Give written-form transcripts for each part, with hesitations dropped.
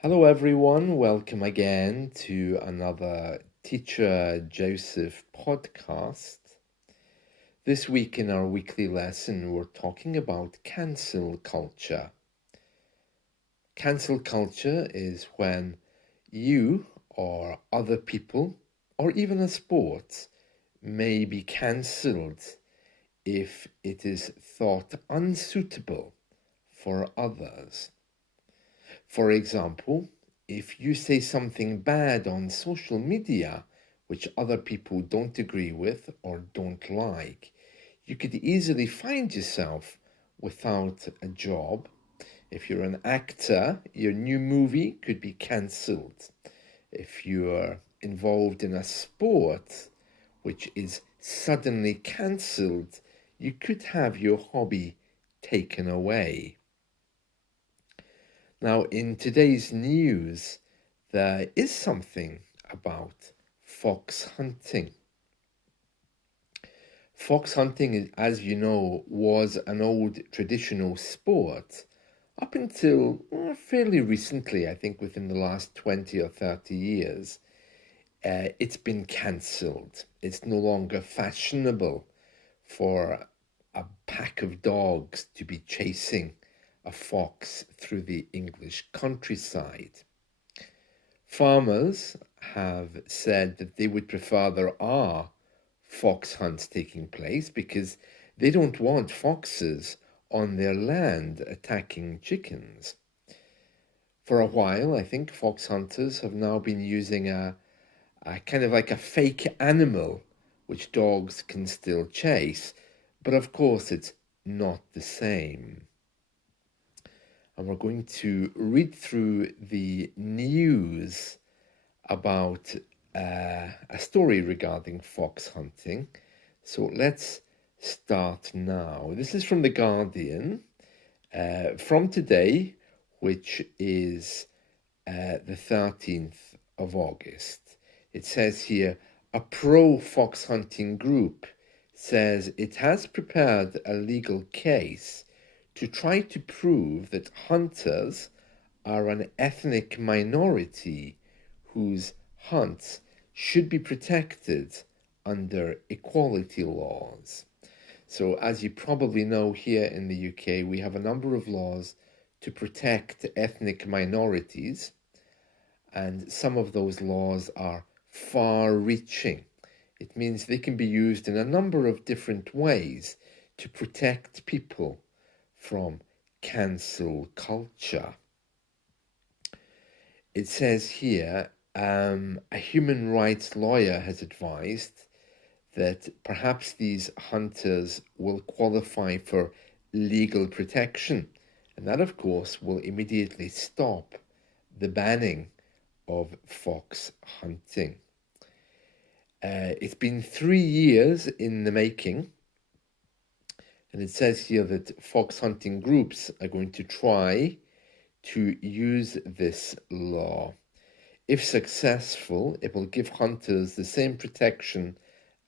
Hello, everyone. Welcome again to another Teacher Joseph podcast. This week in our weekly lesson, we're talking about cancel culture. Cancel culture is when you or other people, or even a sport, may be cancelled if it is thought unsuitable for others. For example, if you say something bad on social media, which other people don't agree with or don't like, you could easily find yourself without a job. If you're an actor, your new movie could be cancelled. If you're involved in a sport which is suddenly cancelled, you could have your hobby taken away. Now, in today's news, there is something about fox hunting. Fox hunting, as you know, was an old traditional sport up until fairly recently, I think within the last 20 or 30 years. It's been cancelled. It's no longer fashionable for a pack of dogs to be chasing a fox through the English countryside. Farmers have said that they would prefer there are fox hunts taking place because they don't want foxes on their land attacking chickens. For a while, I think fox hunters have now been using a kind of like a fake animal which dogs can still chase, but of course it's not the same. And we're going to read through the news about a story regarding fox hunting. So let's start now. This is from The Guardian, from today, which is the 13th of August. It says here, a pro-fox hunting group says it has prepared a legal case to try to prove that hunters are an ethnic minority whose hunts should be protected under equality laws. So as you probably know, here in the UK, we have a number of laws to protect ethnic minorities, and some of those laws are far-reaching. It means they can be used in a number of different ways to protect people from cancel culture. It says here, a human rights lawyer has advised that perhaps these hunters will qualify for legal protection, and that, of course, will immediately stop the banning of fox hunting. It's been 3 years in the making, and it says here that fox hunting groups are going to try to use this law. If successful, it will give hunters the same protection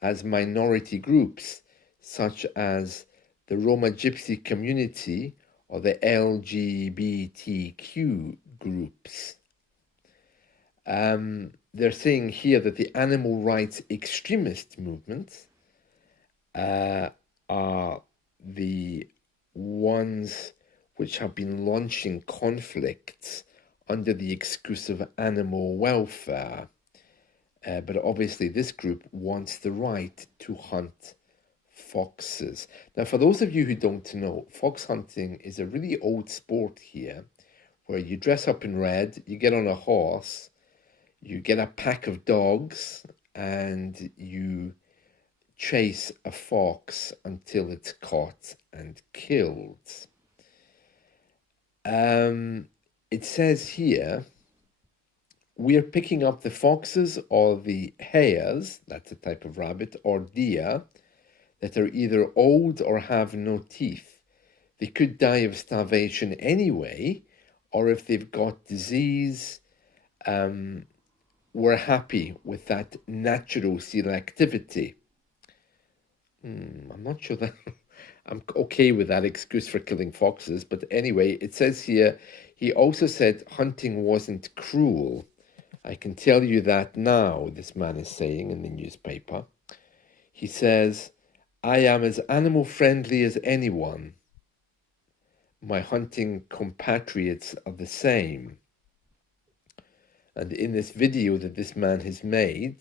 as minority groups, such as the Roma Gypsy community or the LGBTQ groups. They're saying here that the animal rights extremist movements are the ones which have been launching conflicts under the exclusive animal welfare. But obviously this group wants the right to hunt foxes. Now, for those of you who don't know, fox hunting is a really old sport here, where you dress up in red, you get on a horse, you get a pack of dogs, and you chase a fox until it's caught and killed. It says here, we're picking up the foxes or the hares, that's a type of rabbit, or deer, that are either old or have no teeth. They could die of starvation anyway, or if they've got disease, we're happy with that natural selectivity. I'm not sure that I'm okay with that excuse for killing foxes, but anyway, it says here, He also said hunting wasn't cruel. I can tell you that now, this man is saying in the newspaper. He says, I am as animal friendly as anyone. My hunting compatriots are the same. And in this video that this man has made,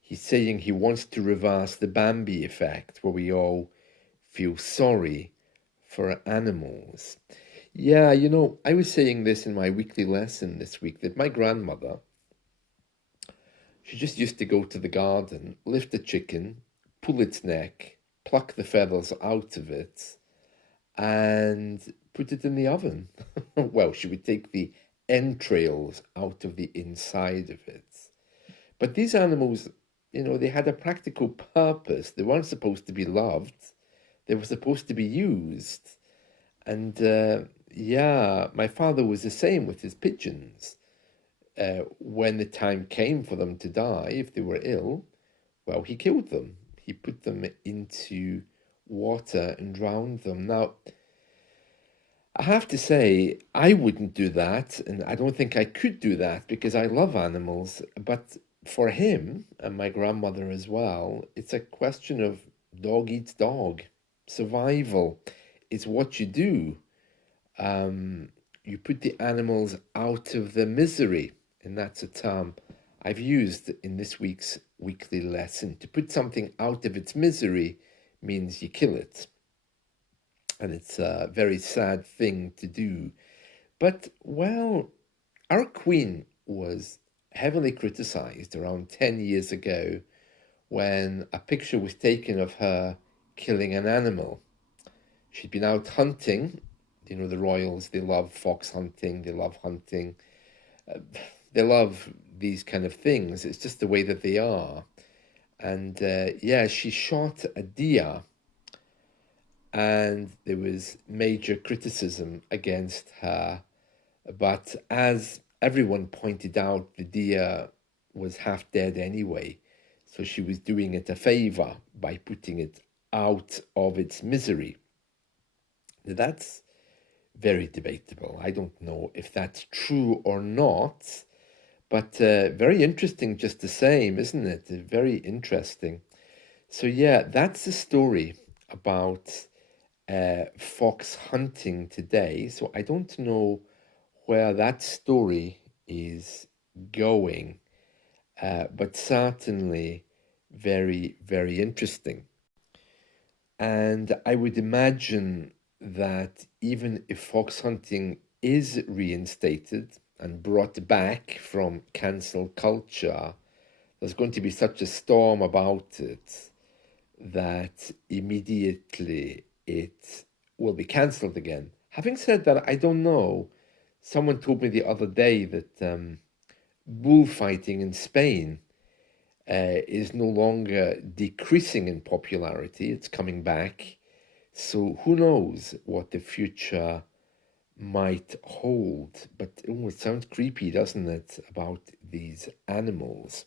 he's saying he wants to reverse the Bambi effect, where we all feel sorry for animals. Yeah, you know, I was saying this in my weekly lesson this week, that my grandmother, she just used to go to the garden, lift a chicken, pull its neck, pluck the feathers out of it, and put it in the oven. Well, she would take the entrails out of the inside of it. But these animals, you know, they had a practical purpose. They weren't supposed to be loved. They were supposed to be used. And yeah, my father was the same with his pigeons. When the time came for them to die, if they were ill, well, he killed them. He put them into water and drowned them. Now, I have to say, I wouldn't do that, and I don't think I could do that because I love animals. But for him and my grandmother as well, it's a question of dog eats dog. Survival is what you do. You put the animals out of the misery, and that's a term I've used in this week's weekly lesson. To put something out of its misery means you kill it. And it's a very sad thing to do. But, well, our queen was heavily criticized around 10 years ago when a picture was taken of her killing an animal. She'd been out hunting. You know, the royals, they love fox hunting, they love hunting. They love these kind of things. It's just the way that they are. And yeah, she shot a deer, and there was major criticism against her. But as everyone pointed out, the deer was half dead anyway. So she was doing it a favor by putting it out of its misery. Now, that's very debatable. I don't know if that's true or not, but very interesting just the same, isn't it? Very interesting. So yeah, that's the story about fox hunting today. So I don't know where that story is going, but certainly very, very interesting. And I would imagine that even if fox hunting is reinstated and brought back from cancel culture, there's going to be such a storm about it that immediately it will be cancelled again. Having said that, I don't know. Someone told me the other day that bullfighting in Spain is no longer decreasing in popularity, it's coming back. So who knows what the future might hold. But oh, it sounds creepy, doesn't it, about these animals.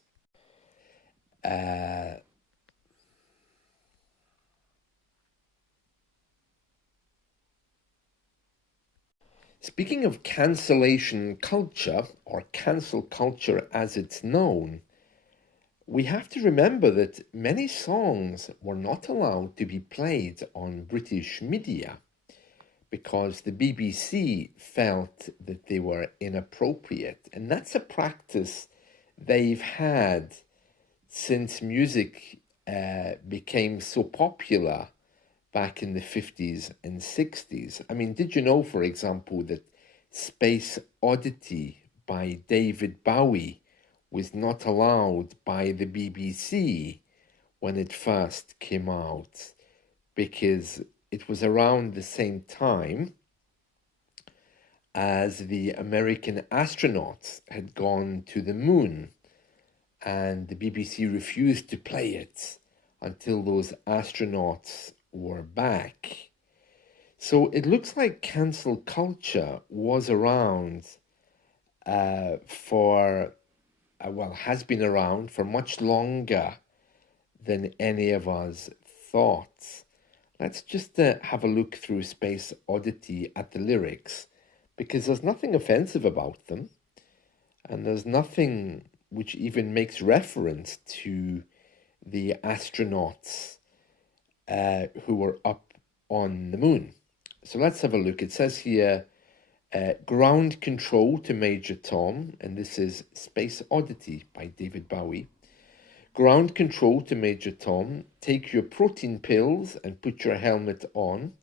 Speaking of cancellation culture, or cancel culture as it's known, we have to remember that many songs were not allowed to be played on British media because the BBC felt that they were inappropriate. And that's a practice they've had since music became so popular back in the 50s and 60s. I mean, did you know, for example, that Space Oddity by David Bowie was not allowed by the BBC when it first came out, because it was around the same time as the American astronauts had gone to the moon, and the BBC refused to play it until those astronauts were back. So it looks like cancel culture was around has been around for much longer than any of us thought. Let's just have a look through Space Oddity at the lyrics because there's nothing offensive about them, and there's nothing which even makes reference to the astronauts who were up on the moon. So let's have a look. It says here, ground control to Major Tom, and this is Space Oddity by David Bowie. Ground control to Major Tom, take your protein pills and put your helmet on.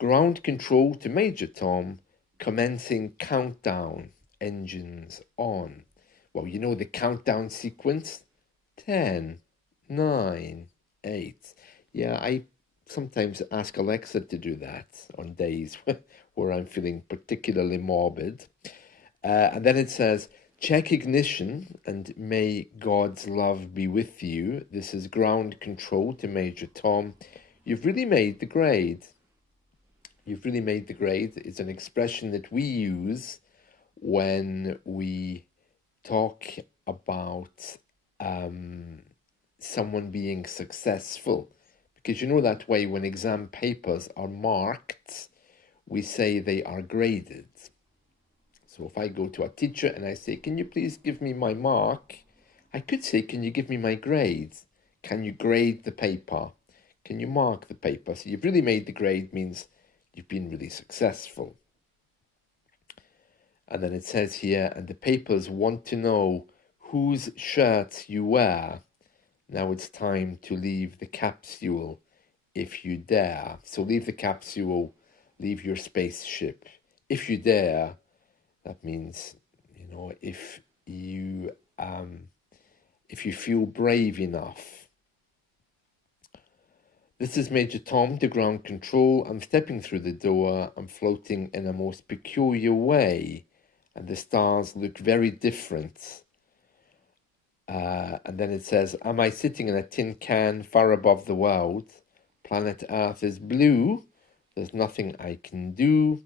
Ground control to Major Tom, commencing countdown, engines on. Well, you know the countdown sequence? 10, 9, 8. Yeah, I sometimes ask Alexa to do that on days where I'm feeling particularly morbid. And then it says, check ignition and may God's love be with you. This is ground control to Major Tom. You've really made the grade. You've really made the grade. It's an expression that we use when we talk about someone being successful. Because you know that way when exam papers are marked, we say they are graded. So if I go to a teacher and I say, can you please give me my mark? I could say, can you give me my grades? Can you grade the paper? Can you mark the paper? So you've really made the grade means you've been really successful. And then it says here, and the papers want to know whose shirt you wear. Now it's time to leave the capsule if you dare. So leave the capsule, leave your spaceship. If you dare, that means, you know, if you feel brave enough. This is Major Tom to ground control. I'm stepping through the door. I'm floating in a most peculiar way, and the stars look very different. And then it says, am I sitting in a tin can far above the world? Planet Earth is blue. There's nothing I can do.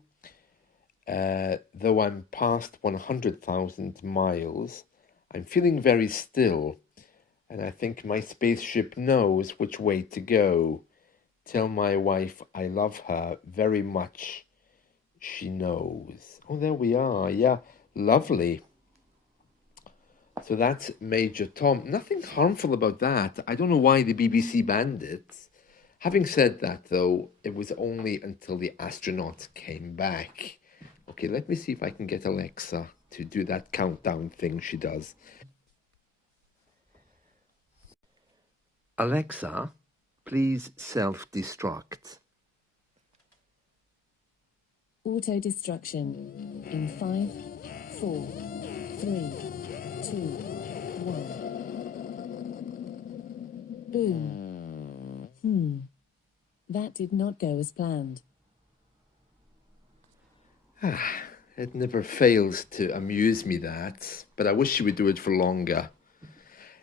Though I'm past 100,000 miles, I'm feeling very still, and I think my spaceship knows which way to go. Tell my wife I love her very much. She knows. Oh, there we are. Yeah, lovely. So that's Major Tom. Nothing harmful about that. I don't know why the BBC banned it. Having said that, though, it was only until the astronauts came back. Okay, let me see if I can get Alexa to do that countdown thing she does. Alexa, please self-destruct. Auto-destruction in 5, 4, 3, 2, 1. Boom. That did not go as planned. It never fails to amuse me, that, but I wish she would do it for longer.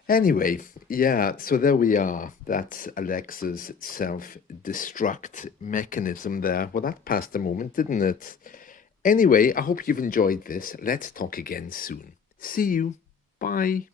Anyway, yeah, so there we are. That's Alexa's self-destruct mechanism there. Well, that passed a moment, didn't it? Anyway, I hope you've enjoyed this. Let's talk again soon. See you. Bye.